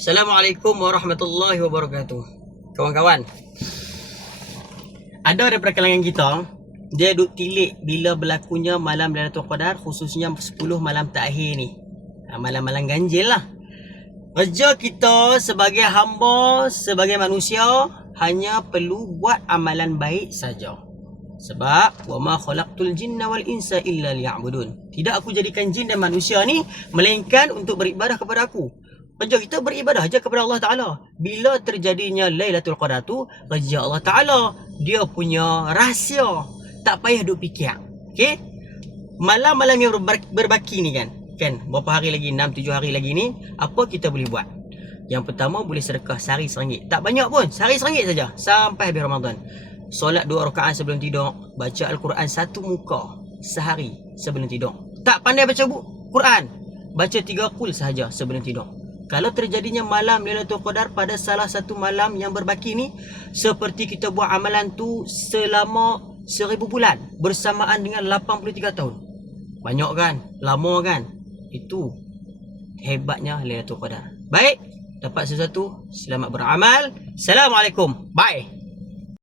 Assalamualaikum warahmatullahi wabarakatuh. Kawan-kawan, ada daripada kalangan kita, dia duk tilik bila berlakunya malam Lailatul Qadar, khususnya 10 malam terakhir ni. Malam-malam ganjil lah. Kerja kita sebagai hamba, sebagai manusia, hanya perlu buat amalan baik saja. Sebab wama khalaqtul jinna wal insa illa liya'budun. Tidak aku jadikan jin dan manusia ni melainkan untuk beribadah kepada aku. Kerja kita beribadah aja kepada Allah Ta'ala. Bila terjadinya Lailatul Qadar tu, kerja Allah Ta'ala. Dia punya rahsia. Tak payah duk fikir. Okay? Malam-malam yang berbaki ni kan, berapa hari lagi, 6-7 hari lagi ni, apa kita boleh buat? Yang pertama, boleh sedekah sehari RM1. Tak banyak pun, sehari RM1 saja sampai habis Ramadan. Solat 2 rakaat sebelum tidur, baca Al-Quran 1 muka sehari sebelum tidur. Tak pandai baca Quran, baca 3 qul sahaja sebelum tidur. Kalau terjadinya malam Lailatul Qadar pada salah satu malam yang berbaki ni, seperti kita buat amalan tu selama 1000 bulan bersamaan dengan 83 tahun. Banyak kan? Lama kan? Itu hebatnya Lailatul Qadar. Baik, dapat sesuatu, selamat beramal. Assalamualaikum. Bye.